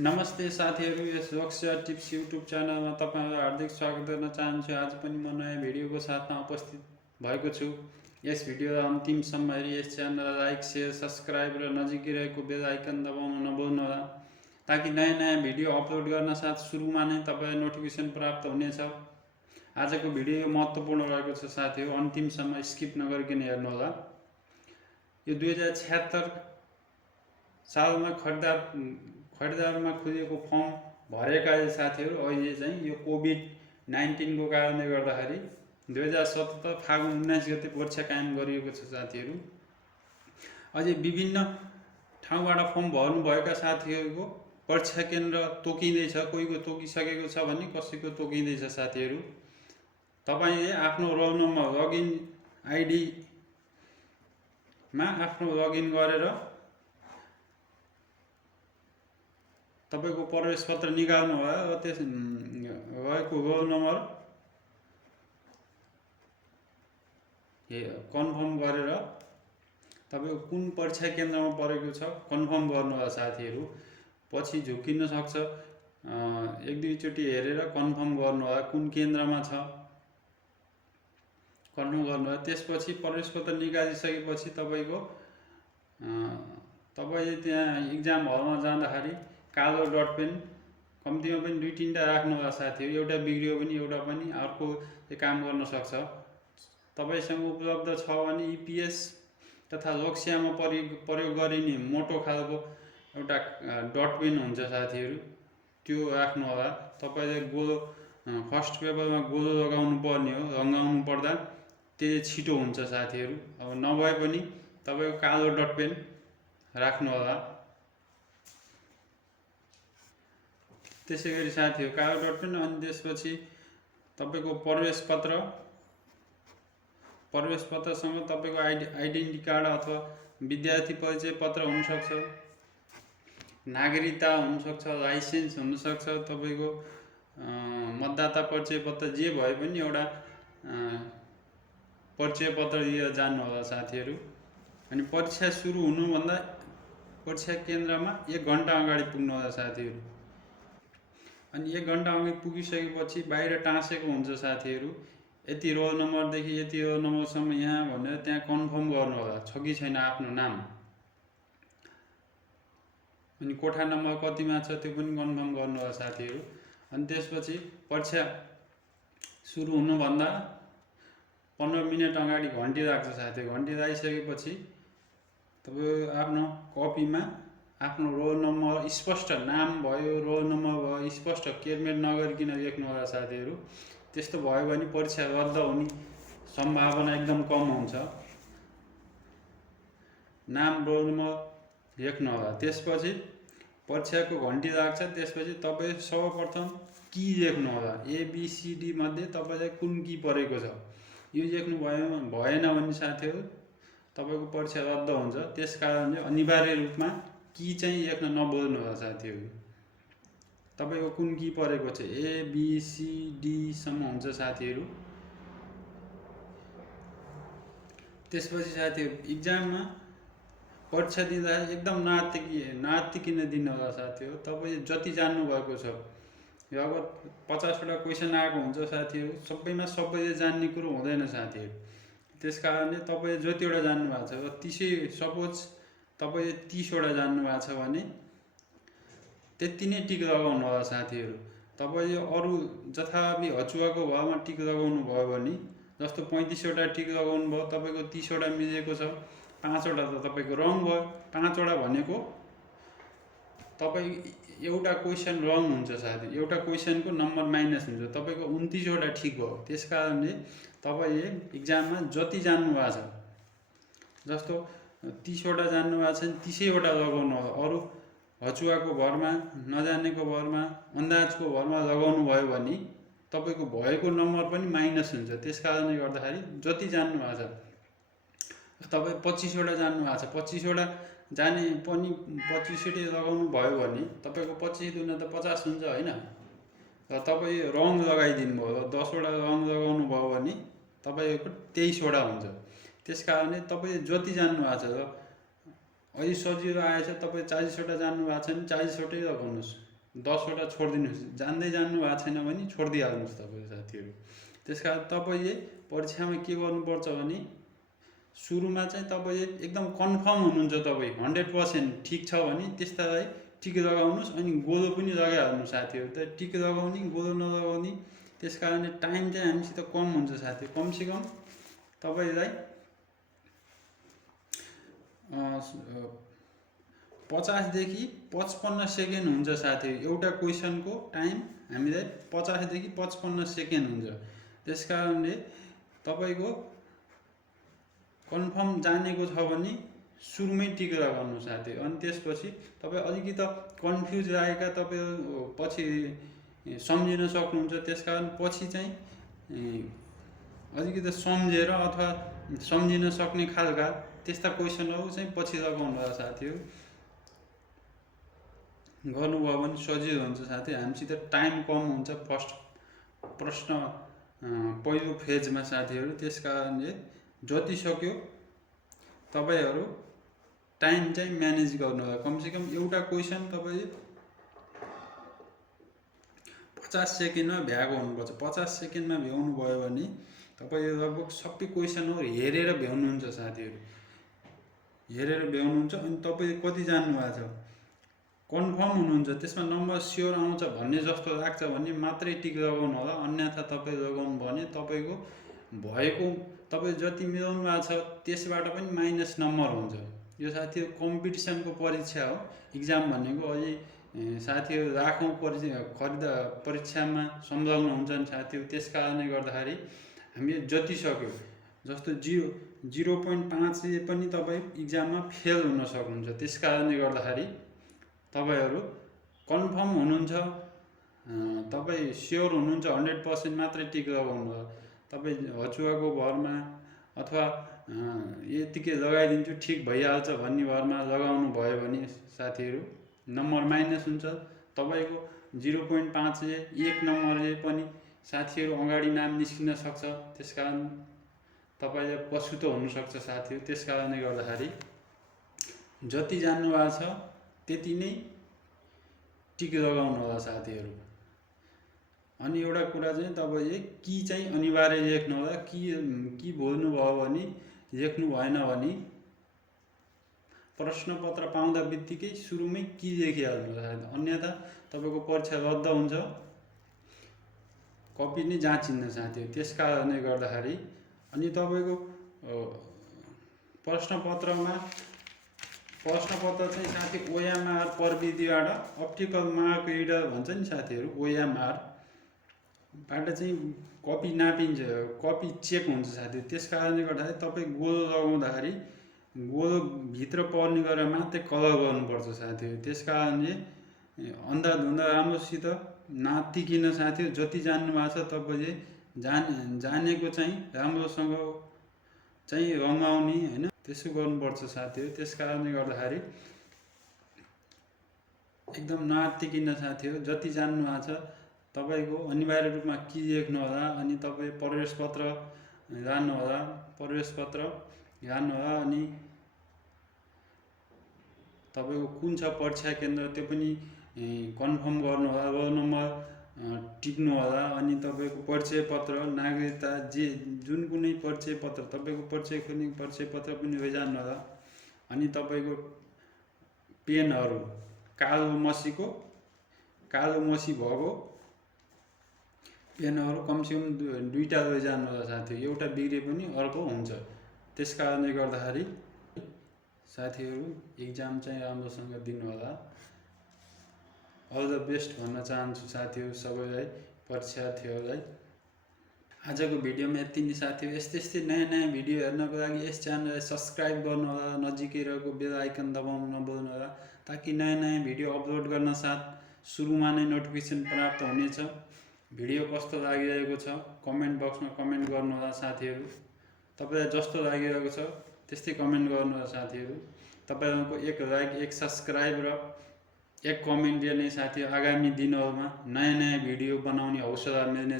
नमस्ते साथीहरू, यस Lok Sewa tips YouTube च्यानलमा तपाईँहरूलाई हार्दिक स्वागत गर्न चाहन्छु। आज पनि म नयाँ भिडियोको साथमा उपस्थित भएको छु। यस भिडियोलाई अन्तिमसम्म हेरी यस च्यानललाई लाइक, शेयर, सब्सक्राइब र नजिकै रहेको बेल आइकन दबाउन नभुल्नुहोला, ताकि नयाँ नयाँ भिडियो अपलोड गर्न साथ सुरुमा नै तपाईँलाई नोटिफिकेसन प्राप्त हुनेछ। आजको भिडियो महत्त्वपूर्ण रहेको छ साथीहरू, अन्तिमसम्म स्किप नगरिकन हेर्नुहोला। यो 2076 सालमा खरिदारमा खुलेको फर्म भरेका साथीहरू अहिले चाहिँ यो कोभिड-19 को कारणले गर्दाखेरि 2077 फागुन 19 गते परीक्षा कायम गरिएको छ साथीहरू। अझै विभिन्न ठाउँबाट फर्म भर्नुभएका साथीहरूको परीक्षा केन्द्र तोकिँदैछ, कोहीको तोकिसकेको छ भने कसैको तोकिँदैछ साथीहरू। तपाईँले आफ्नो रोल नम्बर लगइन आइडीमा आफ्नो लगइन गरेर तपाईको प्रवेश पत्र निकाल्नु भयो र त्यस भएको रोल नम्बर कन्फर्म गरेर तपाईको कुन परीक्षा केन्द्रमा परेको छ कन्फर्म गर्नु होला साथीहरू। पछि झुकिन सक्छ, एक दुईचोटि हेरेर कन्फर्म गर्नु होला कुन केन्द्रमा छ, कन्फर्म गर्नु होला। त्यसपछि प्रवेश पत्र निकालिसकेपछि तपाईले त्यहाँ इक्जाम हलमा जाँदाखेरि कालो डट पेन कम्तीमा पनि 2-3टा राख्नु होला साथीहरू। एउटा बिग्रियो भने एउटा पनि अर्को काम गर्न सक्छ। तपाईसँग उपलब्ध छ भने ईपीएस तथा लोकसेवामा प्रयोग गरिने मोटो खालको एउटा डट पेन हुन्छ साथीहरू, त्यो राख्नु होला। तपाईले गोलो फर्स्ट पेपरमा गोलो लगाउनु पर्ने हो, रङ्गाउनु पर्दा त्यसले छिटो हुन्छ साथीहरू। अब नभए पनि तपाईको कालो डट पेन राख्नु होला। त्यसैगरी साथीहरू कालो डट पेन, अनि त्यसपछि तपाईको प्रवेश पत्रसँग तपाईको आइडेन्टिटी कार्ड अथवा विद्यार्थी परिचय पत्र हुन सक्छ, नागरिकता हुन सक्छ, लाइसेन्स हुन सक्छ, तपाईको मतदाता परिचय पत्र, जे भए पनि एउटा परिचय पत्र लिएर जानु होला साथीहरू। अनि परीक्षा सुरु हुनुभन्दा परीक्षा केन्द्रमा 1 घण्टा अगाडि पुग्नु होला साथीहरू। अनि 1 घण्टा अगाडि पुगिसकेपछि बाहिर टाँसेको हुन्छ साथीहरू, यति रोल नम्बरदेखि यति रोल नम्बरसम्म यहाँ भनेर त्यहाँ कन्फर्म गर्नु होला छ कि छैन आफ्नो नाम, अनि कोठा नम्बर कतिमा छ त्यो पनि कन्फर्म गर्नु होला साथीहरू। अनि त्यसपछि परीक्षा सुरु हुनुभन्दा 15 मिनट अगाडि घन्टी लाग्छ साथीहरू। घन्टी लागिसकेपछि तपाईँ आफ्नो कपीमा आफ्नो रोल नम्बर स्पष्ट, नाम भयो, रोल नम्बर भयो, स्पष्ट केरमेट नगरिकन लेख्नु होला साथीहरू। त्यस्तो भयो भने परीक्षा रद्द हुने सम्भावना एकदम कम हुन्छ। नाम, रोल नम्बर लेख्नु होला। त्यसपछि परीक्षाको घन्टी लाग्छ, त्यसपछि तपाईँ सर्वप्रथम की लेख्नु होला। ABCD मध्ये तपाईलाई कुन की परेको छ यो लेख्नु भएन भने साथीहरू तपाईको परीक्षा रद्द हुन्छ। त्यसकारणले अनिवार्य रूपमा की चाहिँ लेख्न नभुल्नु होला साथीहरू। तपाईको कुन की परेको छ ABCD सम्म हुन्छ साथीहरू। त्यसपछि साथीहरू इक्जाममा परीक्षा दिँदा एकदम नआत्तिकिन दिनु होला साथीहरू। तपाईले जति जान्नु भएको छ, यो अब 50वटा क्वेसन आएको हुन्छ साथीहरू, सबैमा सबैले जान्ने कुरो हुँदैन साथीहरू। त्यसकारणले तपाईले जतिवटा जान्नु भएको छ, सपोज तपाईले 30वटा जान्नु भएको छ भने त्यति नै टिक लगाउनु होला साथीहरू। तपाईले अरू जथाभावी हचुवाको भरमा टिक लगाउनु भयो भने, जस्तो 35वटा टिक लगाउनु भयो, तपाईको 30वटा मिलेको छ, 5वटा त तपाईको रङ भयो। 5वटा भनेको तपाईँ एउटा क्वेसन रङ हुन्छ साथी, एउटा क्वेसनको नम्बर माइनस हुन्छ, तपाईको 29वटा ठिक भयो। त्यसकारणले तपाईले इक्जाममा जति जान्नु भएको छ, जस्तो 30वटा जान्नु भएको छ भने 30वटा लगाउनु होला। अरू हचुवाको भरमा, नजानेको भरमा, अन्दाजको भरमा लगाउनु भयो भने तपाईको भएको नम्बर पनि माइनस हुन्छ। त्यसकारणले गर्दाखेरि जति जान्नु भएको छ, तपाईँ 25वटा जान्नु भएको छ, 25वटा जाने पनि 25वटै लगाउनु भयो भने तपाईको 25 दुना त 50 हुन्छ हैन। र तपाईँ रङ लगाइदिनु भयो, 10वटा रङ लगाउनु भयो भने तपाईको 23वटा हुन्छ। त्यसकारणले तपाईले जति जान्नु भएको छ, र अहिले सजिलो आएछ, तपाईँ 40वटा जान्नु भएको छ भने 40वटै लगाउनुहोस्। 10वटा छोडिदिनुहोस्, जान्दै जान्नु भएको छैन भने छोडिदिइहाल्नुहोस् तपाईँ साथीहरू। त्यस कारण तपाईँले परीक्षामा के गर्नुपर्छ भने सुरुमा चाहिँ तपाईँले एकदम कन्फर्म हुनुहुन्छ, तपाईँ 100% ठिक छ भने त्यस्तालाई टिक लगाउनुहोस्, अनि गोलो पनि लगाइहाल्नु साथीहरू। त टिक लगाउने गोलो नलगाउने, त्यस कारणले टाइम चाहिँ हामीसित कम हुन्छ साथी। कमसेकम तपाईँलाई 50 देखि 55 सेकेन्ड हुन्छ साथी। एउटा क्वेसनको टाइम हामीलाई 50 देखि 55 सेकेन्ड हुन्छ। त्यस कारणले तपाईँको कन्फर्म जानेको छ भने सुरुमै टिक लगाउनु साथी। अनि त्यसपछि तपाईँ अलिकति कन्फ्युज लागेका तपाईँ पछि सम्झिन सक्नुहुन्छ। त्यसकारण पछि चाहिँ अलिकति सम्झेर अथवा सम्झिन सक्ने खालका त्यस्ता क्वेसनहरू चाहिँ पछि लगाउनु होला साथीहरू। गर्नुभयो भने सजिलो हुन्छ साथी। हामीसित टाइम कम हुन्छ फर्स्ट प्रश्न पहिलो फेजमा साथीहरू। त्यस कारणले जति सक्यो तपाईँहरू टाइम चाहिँ म्यानेज गर्नु होला। कमसेकम एउटा क्वेसन तपाईँले 50 सेकेन्डमा भ्याएको हुनुपर्छ। 50 सेकेन्डमा भ्याउनु भयो भने तपाईँले लगभग सबै क्वेसनहरू हेरेर भ्याउनुहुन्छ साथीहरू। हेरेर भ्याउनुहुन्छ अनि तपाईँले कति जान्नुभएको छ कन्फर्म हुनुहुन्छ, त्यसमा नम्बर स्योर आउँछ भन्ने जस्तो लाग्छ भने मात्रै टिक लगाउनु होला। अन्यथा तपाईँ लगाउनु भने तपाईँको भएको तपाईँ जति मिलाउनु भएको छ त्यसबाट पनि माइनस नम्बर हुन्छ। यो साथीहरू कम्पिटिसनको परीक्षा हो। इक्जाम भनेको अझै साथीहरू लाखौँ परीक्षामा संलग्न हुन्छन् साथीहरू। त्यस कारणले गर्दाखेरि हामीले जति सक्यो, जस्तो 0.5ले पनि तपाईँ इक्जाममा फेल हुन सक्नुहुन्छ। त्यस कारणले गर्दाखेरि तपाईँहरू कन्फर्म हुनुहुन्छ, तपाईँ स्योर हुनुहुन्छ 100% मात्रै टिक लगाउनु होला। तपाईँ हचुवाको भरमा अथवा यतिकै लगाइदिन्छु ठिक भइहाल्छ भन्ने भरमा लगाउनु भयो भने साथीहरू नम्बर माइनस हुन्छ। तपाईँको 0.5ले 1 नम्बरले पनि साथीहरू अगाडि नाम निस्किन सक्छ। त्यस कारण तपाईँले पछुतो हुनसक्छ साथीहरू। त्यस कारणले गर्दाखेरि जति जान्नु भएको छ त्यति नै टिक लगाउनु होला साथीहरू। अनि एउटा कुरा चाहिँ तपाईँले कि चाहिँ अनिवार्य लेख्नु होला। कि बोल्नु भयो भने लेख्नु भएन भने प्रश्नपत्र पाउँदा बित्तिकै सुरुमै कि लेखिहाल्नु होला। अन्यथा तपाईँको परीक्षा रद्द हुन्छ, कपी नै जाँचिन्न साथीहरू। त्यस कारणले गर्दाखेरि अनि तपाईँको प्रश्नपत्र चाहिँ साथी ओएमआर प्रविधिबाट अप्टिकल मार्क रिडर भन्छ नि साथीहरू। ओएमआरबाट चाहिँ कपी नापिन्छ, कपी चेक हुन्छ साथीहरू। त्यस कारणले गर्दाखेरि तपाईँ गोलो लगाउँदाखेरि गोलोभित्र पर्ने गरेर मात्रै कलर गर्नुपर्छ साथीहरू। त्यस कारणले अन्धाधुन्दा राम्रोसित नातिकिन साथीहरू जति जान्नु भएको छ तपाईँले जानेको चाहिँ राम्रोसँग चाहिँ रमाउने होइन, त्यसो गर्नुपर्छ साथीहरू। त्यस कारणले गर्दाखेरि एकदम नआत्तिकिन साथीहरू जति जान्नु भएको छ तपाईँको अनिवार्य रूपमा कि लेख्नु होला। अनि तपाईँ प्रवेशपत्र जान्नु होला, अनि तपाईँको कुन छ परीक्षा केन्द्र त्यो पनि कन्फर्म गर्नु होला। रोल नम्बर टिप्नु होला। अनि तपाईँको परिचय पत्र, नागरिकता, जुन कुनै परिचय पत्र तपाईँको परिचय पत्र पनि लैजानु होला। अनि तपाईँको पेनहरू कालो मसी भएको पेनहरू कमसेकम 2टा लैजानु होला साथीहरू। एउटा बिग्रे पनि अर्को हुन्छ। त्यस कारणले गर्दाखेरि साथीहरू इक्जाम चाहिँ राम्रोसँग दिनु होला। अल द बेस्ट भन्न चाहन्छु साथीहरू सबैलाई, परीक्षार्थीहरूलाई। आजको भिडियोमा यति नै साथीहरू। यस्तै नयाँ भिडियो हेर्नको लागि यस च्यानललाई सब्सक्राइब गर्नु होला, नजिकै रहेको बेल आइकन दबाउनु नभुल्नु होला, ताकि नयाँ भिडियो अपलोड गर्न साथ सुरुमा नै नोटिफिकेसन प्राप्त हुनेछ। भिडियो कस्तो लागिरहेको छ कमेन्ट बक्समा कमेन्ट गर्नु होला साथीहरू। तपाईँलाई जस्तो लागिरहेको छ त्यस्तै कमेन्ट गर्नु होला साथीहरू। तपाईँहरूको एक लाइक, एक सब्सक्राइब र एक कमेन्टले नै साथी आगामी दिनहरूमा नयाँ भिडियो बनाउने हौसला मिल्ने